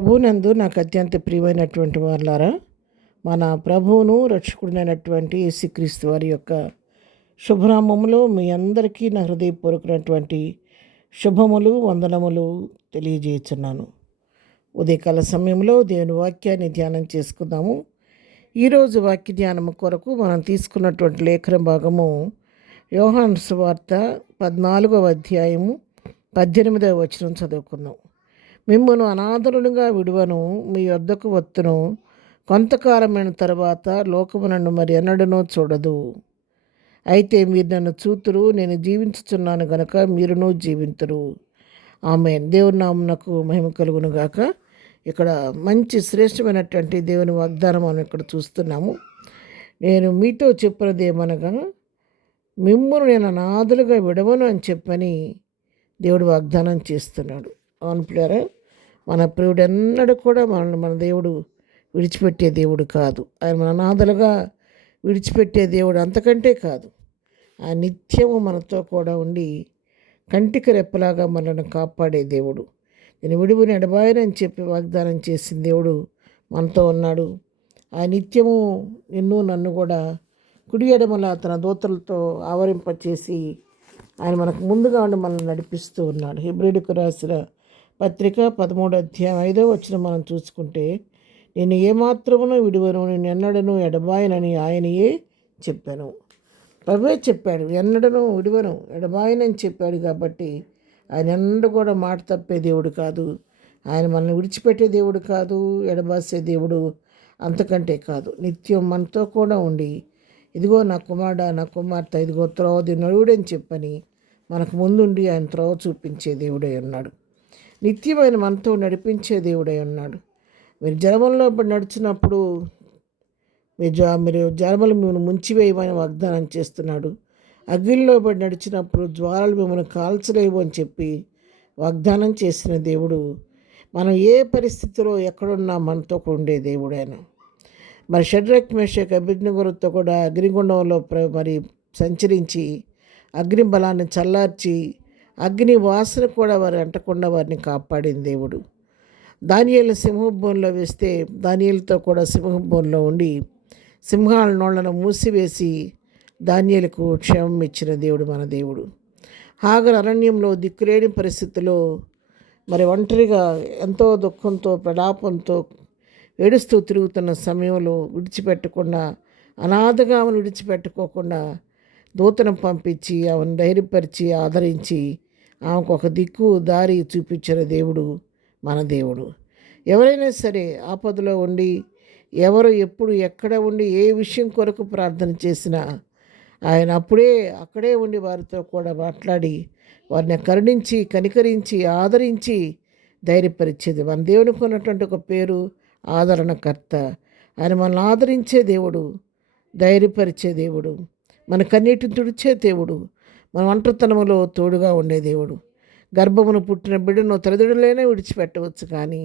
ప్రభునందు నాకు అత్యంత ప్రియమైనటువంటి వారులారా, మన ప్రభువును రక్షకుడినైనటువంటి యేసుక్రీస్తు వారి యొక్క శుభనామములో మీ అందరికీ నా హృదయపూర్వకమైనటువంటి శుభములు వందనములు తెలియజేస్తున్నాను. ఉదయకాల సమయంలో దేవుని వాక్యాన్ని ధ్యానం చేసుకుందాము. ఈరోజు వాక్య ధ్యానం కొరకు మనం తీసుకున్నటువంటి లేఖన భాగము యోహాను సువార్త 14వ అధ్యాయము 18వ వచనం చదువుకుందాం. మిమ్మును అనాథలుగా విడువను, మీ వద్దకు వత్తును, కొంతకాలమైన తర్వాత లోకము నన్ను మరి ఎన్నడనో చూడదు. అయితే మీరు నన్ను చూతురు, నేను జీవించుచున్నాను గనక మీరును జీవింతురు. ఆమేన్. దేవుని నామమునకు మహిమ కలుగును గాక. ఇక్కడ మంచి శ్రేష్టమైనటువంటి దేవుని వాగ్దానం మనం ఇక్కడ చూస్తున్నాము. నేను మీతో చెప్పినది ఏమనగా, మిమ్మును నేను అనాథలుగా విడవను అని చెప్పని దేవుడు వాగ్దానం చేస్తున్నాడు. అవును ప్రియులారా, మన ప్రియుడు ఎన్నడూ కూడా మన దేవుడు విడిచిపెట్టే దేవుడు కాదు. ఆయన మన అనాథలుగా విడిచిపెట్టే దేవుడు అంతకంటే కాదు. ఆయన నిత్యము మనతో కూడా ఉండి కంటికి రెప్పలాగా మనల్ని కాపాడే దేవుడు. నేను విడువని ఎడబాయనని చెప్పి వాగ్దానం చేసిన దేవుడు మనతో ఉన్నాడు. ఆయన నిత్యము నిన్ను నన్ను కూడా కుడి ఎడమల తన దూతలతో ఆవరింపచేసి ఆయన మనకు ముందుగా ఉండి మనల్ని నడిపిస్తూ ఉన్నాడు. హెబ్రీయులకు రాసిన పత్రిక 13వ అధ్యాయం 5వ వచనం మనం చూసుకుంటే, నేను ఏమాత్రమునూ విడువను, నేను ఎన్నడను ఎడబాయనని ఆయనయే చెప్పాను. ప్రభువే చెప్పాడు, ఎన్నడను విడువను ఎడబాయనని చెప్పాడు. కాబట్టి ఆయన ఎన్నడూ కూడా మాట తప్పే దేవుడు కాదు. ఆయన మనల్ని విడిచిపెట్టే దేవుడు కాదు, ఎడబాసే దేవుడు అంతకంటే కాదు. నిత్యం మనతో కూడా ఉండి, ఇదిగో నా కుమారుడా, నా కుమార్తె, ఇదిగో త్రోవది నడువుడని చెప్పని మనకు ముందుండి ఆయన త్రోవ చూపించే దేవుడై ఉన్నాడు. నిత్యమైన మనతో నడిపించే దేవుడై ఉన్నాడు. మీరు జలములలో నడిచినప్పుడు మీరు జలములు మిమ్మల్ని ముంచివేయమని వాగ్దానం చేస్తున్నాడు. అగ్నిలో నడిచినప్పుడు జ్వాలలు మిమ్మల్ని కాల్చలేవు అని చెప్పి వాగ్దానం చేసిన దేవుడు. మనం ఏ పరిస్థితిలో ఎక్కడున్నా మనతో ఉండే దేవుడు ఆయన. మరి షడ్రక్ మేషక్ అబేద్నెగోలతో కూడా అగ్నిగుండంలో మరి సంచరించి అగ్ని బలాన్ని చల్లార్చి అగ్ని వాసన కూడా వారు అంటకుండా వారిని కాపాడిన దేవుడు. దానియేలు సింహబోన్లో వేస్తే దానియేలుతో కూడా సింహబోన్లో ఉండి సింహాల నోళ్లను మూసివేసి దానియేలుకు క్షేమం ఇచ్చిన దేవుడు మన దేవుడు. హాగర్ అరణ్యంలో దిక్కులేని పరిస్థితుల్లో మరి ఒంటరిగా ఎంతో దుఃఖంతో ప్రలాపంతో ఏడుస్తూ తిరుగుతున్న సమయంలో విడిచిపెట్టకుండా, అనాథగా ఆమెను విడిచిపెట్టుకోకుండా దూతను పంపించి ఆమెను ధైర్యపరిచి ఆదరించి ఆమెకు ఒక దిక్కు దారి చూపించిన దేవుడు మన దేవుడు. ఎవరైనా సరే ఆపదలో ఉండి, ఎవరు ఎప్పుడు ఎక్కడ ఉండి ఏ విషయం కొరకు ప్రార్థన చేసినా ఆయన అక్కడే ఉండి వారితో కూడా మాట్లాడి వారిని కరుణించి కనికరించి ఆదరించి ధైర్యపరిచేది. మన దేవునికి ఉన్నటువంటి ఒక పేరు ఆదరణకర్త. ఆయన మనల్ని ఆదరించే దేవుడు, ధైర్యపరిచే దేవుడు, మన కన్నీటిని తుడిచే దేవుడు, మన ఒంటరితనములో తోడుగా ఉండే దేవుడు. గర్భమును పుట్టిన బిడ్డను తల్లిదండ్రులైనా విడిచిపెట్టవచ్చు, కానీ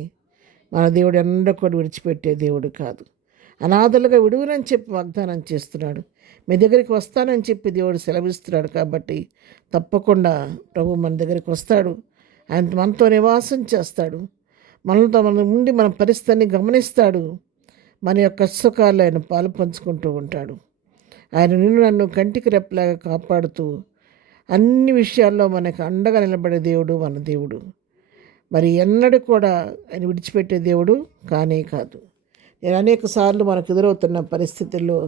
మన దేవుడు ఎన్నడూ కూడా విడిచిపెట్టే దేవుడు కాదు. అనాథలుగా విడువనని చెప్పి వాగ్దానం చేస్తున్నాడు. మీ దగ్గరికి వస్తానని చెప్పి దేవుడు సెలవిస్తున్నాడు. కాబట్టి తప్పకుండా ప్రభు మన దగ్గరికి వస్తాడు. ఆయన మనతో నివాసం చేస్తాడు. మనతో ఉండి మన పరిస్థితిని గమనిస్తాడు. మన యొక్క సుఖాలు ఆయన పాలు పంచుకుంటూ ఉంటాడు. ఆయన నిన్ను నన్ను కంటికి రెప్పలాగా కాపాడుతూ అన్ని విషయాల్లో మనకు అండగా నిలబడే దేవుడు మన దేవుడు. మరి ఎన్నడూ కూడా ఆయన విడిచిపెట్టే దేవుడు కానే కాదు. నేను అనేక సార్లు మనకు ఎదురవుతున్న పరిస్థితుల్లో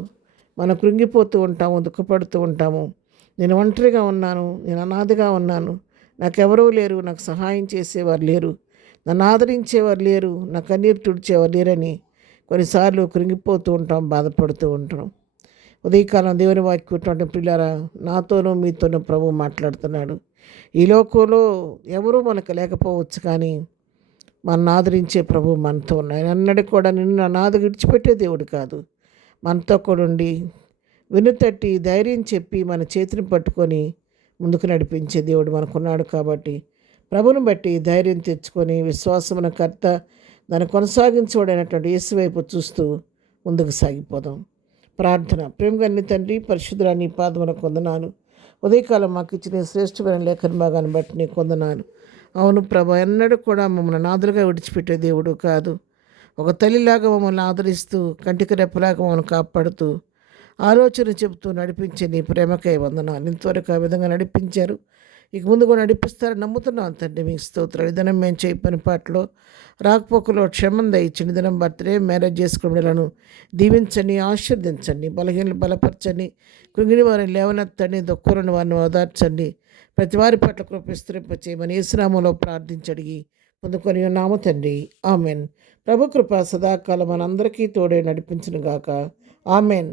మనం కృంగిపోతూ ఉంటాము, దుఃఖపడుతూ ఉంటాము. నేను ఒంటరిగా ఉన్నాను, నేను అనాథగా ఉన్నాను, నాకెవరూ లేరు, నాకు సహాయం చేసేవారు లేరు, నన్ను ఆదరించేవారు లేరు, నా కన్నీరు తుడిచేవారు లేరని కొన్నిసార్లు కృంగిపోతూ ఉంటాం, బాధపడుతూ ఉంటాం. ఉదయకాలం దేవుని వాక్యం ప్రియులారా, నాతోనూ మీతోనూ ప్రభు మాట్లాడుతున్నాడు. ఈ లోకంలో ఎవరూ మనకు లేకపోవచ్చు, కానీ మనల్ని ఆదరించే ప్రభు మనతో ఉన్నాడు. అన్నడు కూడా నిన్ను అనాథ విడిచిపెట్టే దేవుడు కాదు. మనతో కూడా ఉండి వెనుతట్టి ధైర్యం చెప్పి మన చేతిని పట్టుకొని ముందుకు నడిపించే దేవుడు మనకున్నాడు. కాబట్టి ప్రభుని బట్టి ధైర్యం తెచ్చుకొని విశ్వాసమున కర్త దాన్ని కొనసాగించబడినటువంటి యేసు వైపు చూస్తూ ముందుకు సాగిపోదాం. ప్రార్థన. ప్రేమగన్ని తండ్రి, పరిశుద్ధుడా, నీ పాదములకు వందనాలు. ఉదయకాలం మాకు ఇచ్చిన శ్రేష్టమైన లేఖన భాగాన్ని బట్టి నీకు వందనాలు. అవును ప్రభా, ఎన్నడూ కూడా మమ్మల్ని అనాథలుగా విడిచిపెట్టే దేవుడు కాదు. ఒక తల్లిలాగా మమ్మల్ని ఆదరిస్తూ, కంటికి రెప్పలాగా మమ్మల్ని కాపాడుతూ, ఆలోచన చెబుతూ నడిపించే నీ ప్రేమకై వందనాలు. ఇంతవరకు ఆ విధంగా నడిపించారు. ఇక ముందు కూడా నడిపిస్తారని నమ్ముతున్నాను తండ్రి. మీకు స్తోత్రాలు. ఈ దినం మేము చేయి పని పాటలో రాకపోకలో క్షమం దయచండి. దినం బర్త్డే మ్యారేజ్ చేసుకునేలను దీవించండి, ఆశీర్దించండి, బలహీనలు బలపరచండి, కృంగిని వారిని లేవనెత్తండి, దుఃఖులను వారిని ఓదార్చండి, ప్రతి వారి పట్ల కృపిస్తరింప చేయమని యేసునామములో ప్రార్థించడిగి పొందుకొని ఉన్నాము తండ్రి. ఆమెన్. ప్రభు కృప సదాకాలం మనందరికీ తోడే నడిపించును గాక. ఆమెన్.